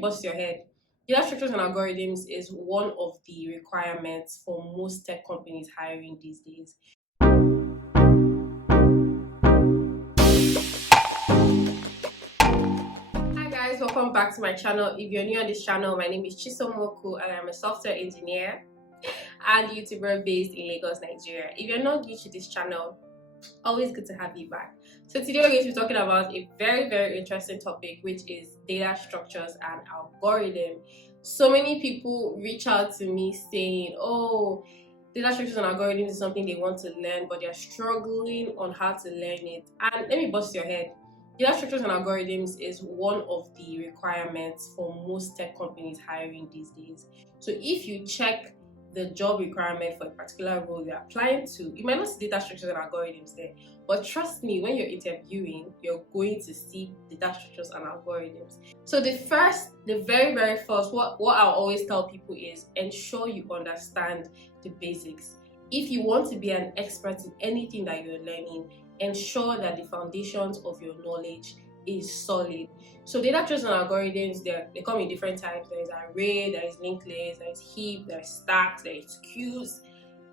me bust your head. Data structures and algorithms is one of the requirements for most tech companies hiring these days. Hi guys, welcome back to my channel. If you're new on this channel, my name is Chisom Moku and I'm a software engineer and YouTuber based in Lagos, Nigeria. If you're not new to this channel, always good to have you back. So today we're going to be talking about a very interesting topic, which is data structures and algorithm. So many people reach out to me saying, oh, data structures and algorithms is something they want to learn, but they're struggling on how to learn it. And let me bust your head. Data structures and algorithms is one of the requirements for most tech companies hiring these days. So if you check the job requirement for a particular role you're applying to, you might not see data structures and algorithms there, but trust me, when you're interviewing, you're going to see data structures and algorithms. So the very first, what I'll always tell people is ensure you understand the basics. If you want to be an expert in anything that you're learning, ensure that the foundations of your knowledge is solid. So data structures and algorithms, they come in different types. There is array, there is linked list, there is heap, there is stacks, there is queues,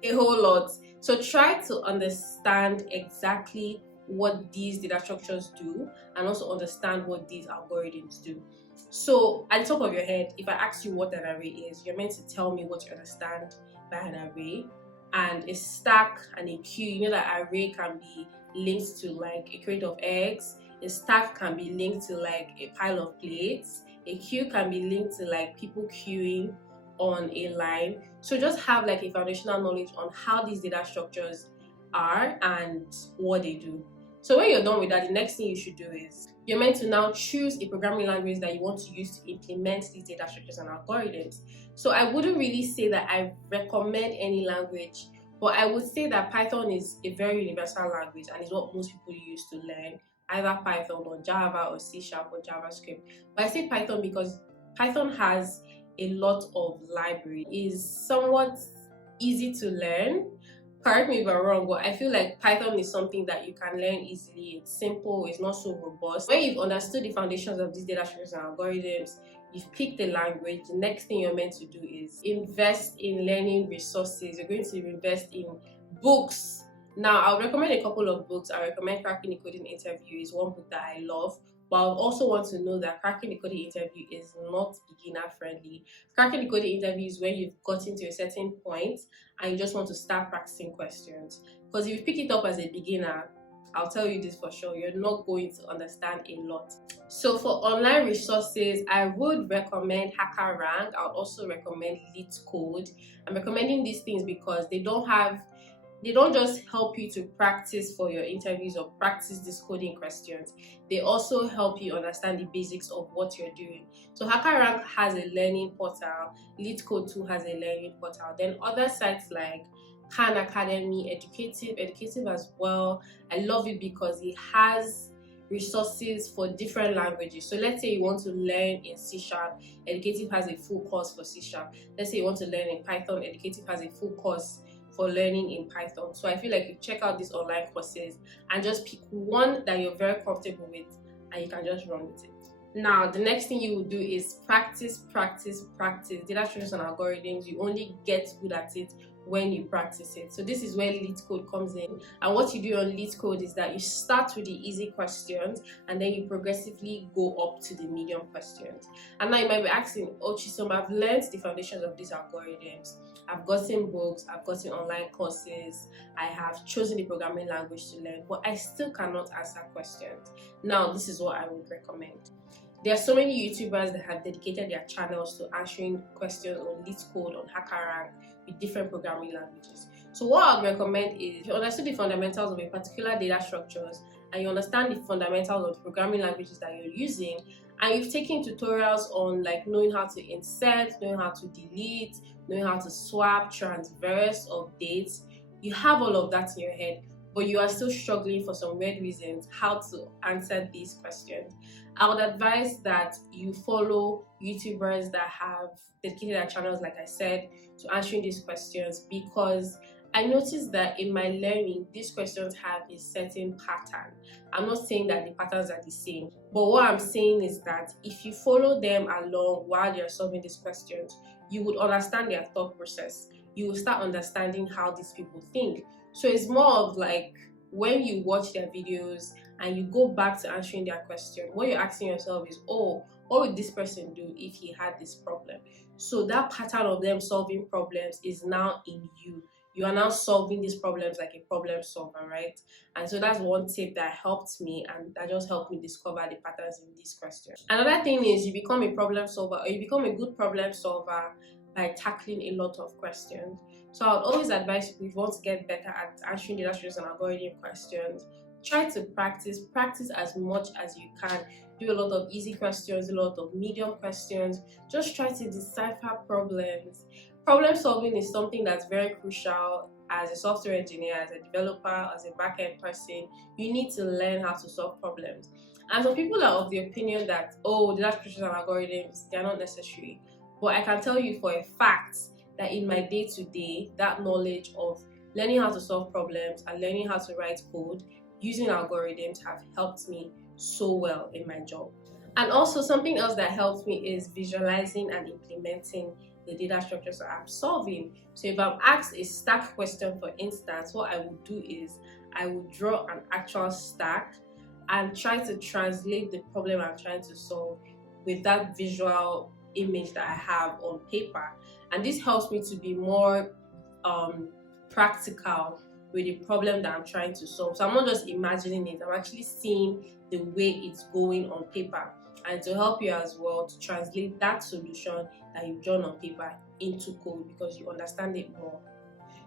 a whole lot. So try to understand exactly what these data structures do and also understand what these algorithms do. So at the top of your head, if I ask you what an array is, you're meant to tell me what you understand by an array. And a stack and a queue, you know that array can be linked to like a crate of eggs. A stack can be linked to like a pile of plates. A queue can be linked to like people queuing on a line. So just have like a foundational knowledge on how these data structures are and what they do. So when you're done with that, the next thing you should do is you're meant to now choose a programming language that you want to use to implement these data structures and algorithms. So I wouldn't really say that I recommend any language, but I would say that Python is a very universal language and is what most people use to learn, either Python or Java or C# or JavaScript. But I say Python because Python has a lot of library, is somewhat easy to learn. Correct me if I'm wrong, but I feel like Python is something that you can learn easily. It's simple, it's not so robust. When you've understood the foundations of these data structures and algorithms, you've picked the language, the next thing you're meant to do is invest in learning resources. You're going to invest in books. Now, I'll recommend a couple of books. I recommend Cracking the Coding Interview is one book that I love. But I also want to know that Cracking the Coding Interview is not beginner friendly. Cracking the Coding Interview is when you've gotten to a certain point and you just want to start practicing questions. Because if you pick it up as a beginner, I'll tell you this for sure, you're not going to understand a lot. So for online resources, I would recommend HackerRank. I would also recommend LeetCode. I'm recommending these things because they don't just help you to practice for your interviews or practice these coding questions. They also help you understand the basics of what you're doing. So HackerRank has a learning portal. LeetCode too has a learning portal. Then other sites like Khan Academy, educative as well. I love it because it has resources for different languages. So let's say you want to learn in C#, Educative has a full course for C#. Let's say you want to learn in Python, Educative has a full course for learning in Python. So I feel like you check out these online courses and just pick one that you're very comfortable with and you can just run with it. Now, the next thing you will do is practice. Data structures and algorithms, you only get good at it when you practice it. So this is where LeetCode comes in. And what you do on LeetCode is that you start with the easy questions and then you progressively go up to the medium questions. And now you might be asking, oh Chisom, I've learned the foundations of these algorithms. I've gotten books, I've gotten online courses, I have chosen the programming language to learn, but I still cannot answer questions. Now, this is what I would recommend. There are so many YouTubers that have dedicated their channels to answering questions on LeetCode, on HackerRank, with different programming languages. So what I would recommend is, if you understood the fundamentals of a particular data structures and you understand the fundamentals of the programming languages that you're using, and you've taken tutorials on like knowing how to insert, knowing how to delete, knowing how to swap, transverse, update, you have all of that in your head, but you are still struggling for some weird reasons how to answer these questions. I would advise that you follow YouTubers that have dedicated their channels, like I said, to answering these questions, because I noticed that in my learning, these questions have a certain pattern. I'm not saying that the patterns are the same, but what I'm saying is that if you follow them along while you're solving these questions, you would understand their thought process. You will start understanding how these people think. So it's more of like when you watch their videos and you go back to answering their question, what you're asking yourself is, oh, what would this person do if he had this problem? So that pattern of them solving problems is now in you. You are now solving these problems like a problem solver, right? And so that's one tip that helped me, and that just helped me discover the patterns in these questions. Another thing is you become a problem solver, or you become a good problem solver by tackling a lot of questions. So I would always advise people, if you want to get better at answering data structures and algorithm questions, try to practice as much as you can. Do a lot of easy questions, a lot of medium questions. Just try to decipher problems. Problem solving is something that's very crucial as a software engineer, as a developer, as a back-end person. You need to learn how to solve problems. And some people are of the opinion that, oh, data structures and algorithms, they're not necessary. But I can tell you for a fact that in my day-to-day, that knowledge of learning how to solve problems and learning how to write code using algorithms have helped me so well in my job. And also something else that helps me is visualizing and implementing the data structures that I'm solving. So if I'm asked a stack question, for instance, what I would do is I would draw an actual stack and try to translate the problem I'm trying to solve with that visual image that I have on paper. And this helps me to be more practical with the problem that I'm trying to solve. So I'm not just imagining it, I'm actually seeing the way it's going on paper. And to help you as well to translate that solution that you've drawn on paper into code, because you understand it more.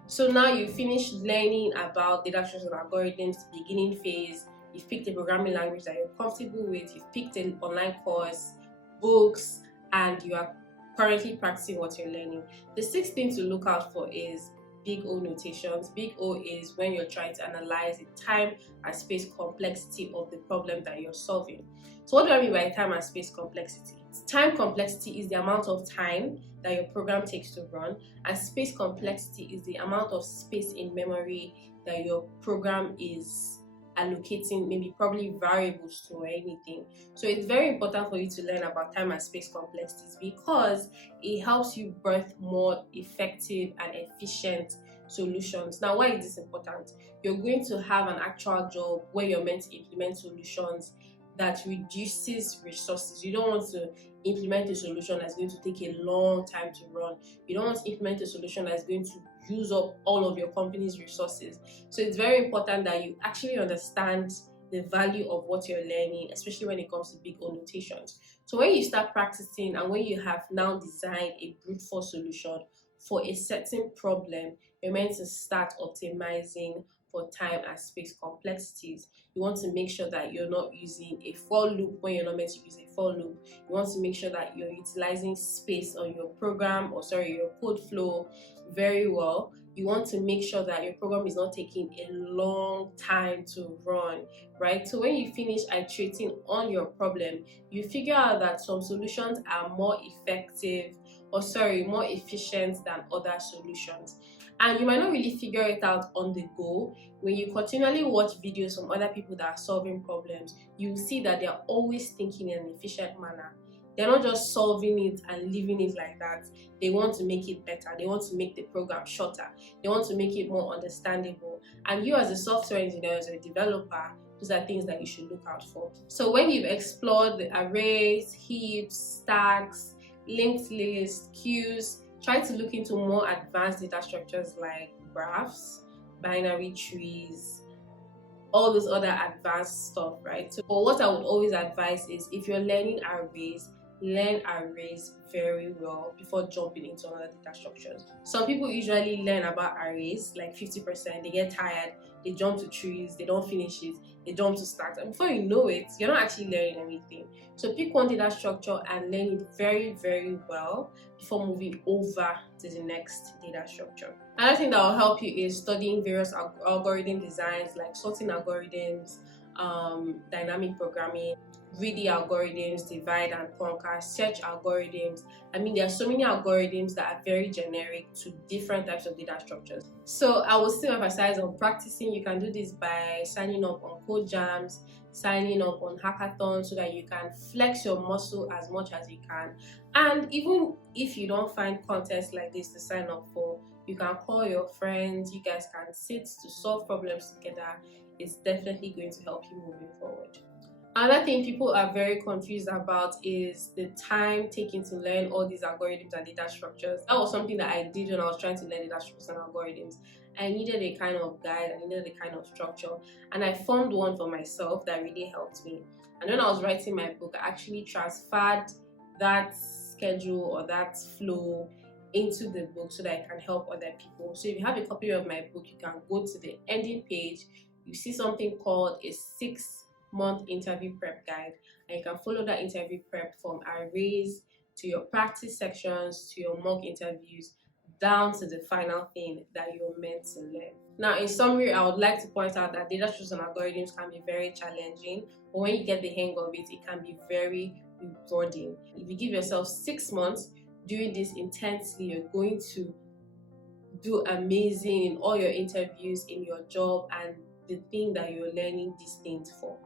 So now you've finished learning about data structures and algorithms, the beginning phase. You've picked a programming language that you're comfortable with. You've picked an online course, books, and you are currently practicing what you're learning. The sixth thing to look out for is Big O notations. Big O is when you're trying to analyze the time and space complexity of the problem that you're solving. So what do I mean by time and space complexity? Time complexity is the amount of time that your program takes to run, and space complexity is the amount of space in memory that your program is allocating, maybe probably variables to or anything. So it's very important for you to learn about time and space complexities, because it helps you birth more effective and efficient solutions. Now, why is this important? You're going to have an actual job where you're meant to implement solutions that reduces resources. You don't want to implement a solution that's going to take a long time to run. You don't want to implement a solution that's going to use up all of your company's resources. So it's very important that you actually understand the value of what you're learning, especially when it comes to Big O notations. So when you start practicing and when you have now designed a brute force solution for a certain problem, you're meant to start optimizing for time and space complexities. You want to make sure that you're not using a for loop when you're not meant to use a for loop. You want to make sure that you're utilizing space on your program, or sorry, your code flow very well. You want to make sure that your program is not taking a long time to run, right? So when you finish iterating on your problem, you figure out that some solutions are more effective, or sorry, more efficient than other solutions. And you might not really figure it out on the go. When you continually watch videos from other people that are solving problems, you will see that they're always thinking in an efficient manner. They're not just solving it and leaving it like that. They want to make it better. They want to make the program shorter. They want to make it more understandable. And you, as a software engineer, as a developer, those are things that you should look out for. So when you've explored the arrays, heaps, stacks, linked lists, queues, try to look into more advanced data structures like graphs, binary trees, all those other advanced stuff, right? So what I would always advise is, if you're learning arrays, learn arrays very well before jumping into other data structures. Some people usually learn about arrays like 50%, they get tired, they jump to trees, they don't finish it, they jump to stacks, and before you know it, you're not actually learning anything. So pick one data structure and learn it very, very well before moving over to the next data structure. Another thing that will help you is studying various algorithm designs like sorting algorithms, dynamic programming, read the algorithms, divide and conquer, search algorithms. I mean, there are so many algorithms that are very generic to different types of data structures. So I will still emphasize on practicing. You can do this by signing up on code jams, signing up on hackathons, so that you can flex your muscle as much as you can. And even if you don't find contests like this to sign up for, you can call your friends, you guys can sit to solve problems together. It's definitely going to help you moving forward. Another thing people are very confused about is the time taken to learn all these algorithms and data structures. That was something that I did when I was trying to learn data structures and algorithms. I needed a kind of guide, I needed a kind of structure, and I formed one for myself that really helped me. And when I was writing my book, I actually transferred that schedule or that flow into the book so that it can help other people. So if you have a copy of my book, you can go to the ending page. You see something called a 6-month interview prep guide, and you can follow that interview prep from arrays to your practice sections to your mock interviews down to the final thing that you're meant to learn. Now, in summary, I would like to point out that data structures and algorithms can be very challenging, but when you get the hang of it, it can be very rewarding. If you give yourself 6 months doing this intensely, you're going to do amazing in all your interviews, in your job, and the thing that you're learning these things for.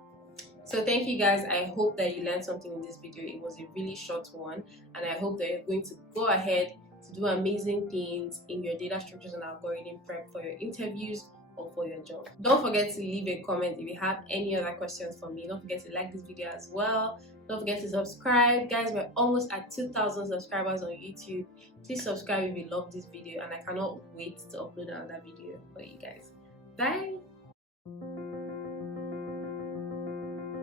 So thank you guys. I hope that you learned something in this video. It was a really short one, and I hope that you're going to go ahead to do amazing things in your data structures and algorithm prep for your interviews or for your job. Don't forget to leave a comment if you have any other questions for me. Don't forget to like this video as well. Don't forget to subscribe. Guys, we're almost at 2,000 subscribers on YouTube. Please subscribe if you love this video, and I cannot wait to upload another video for you guys. Bye.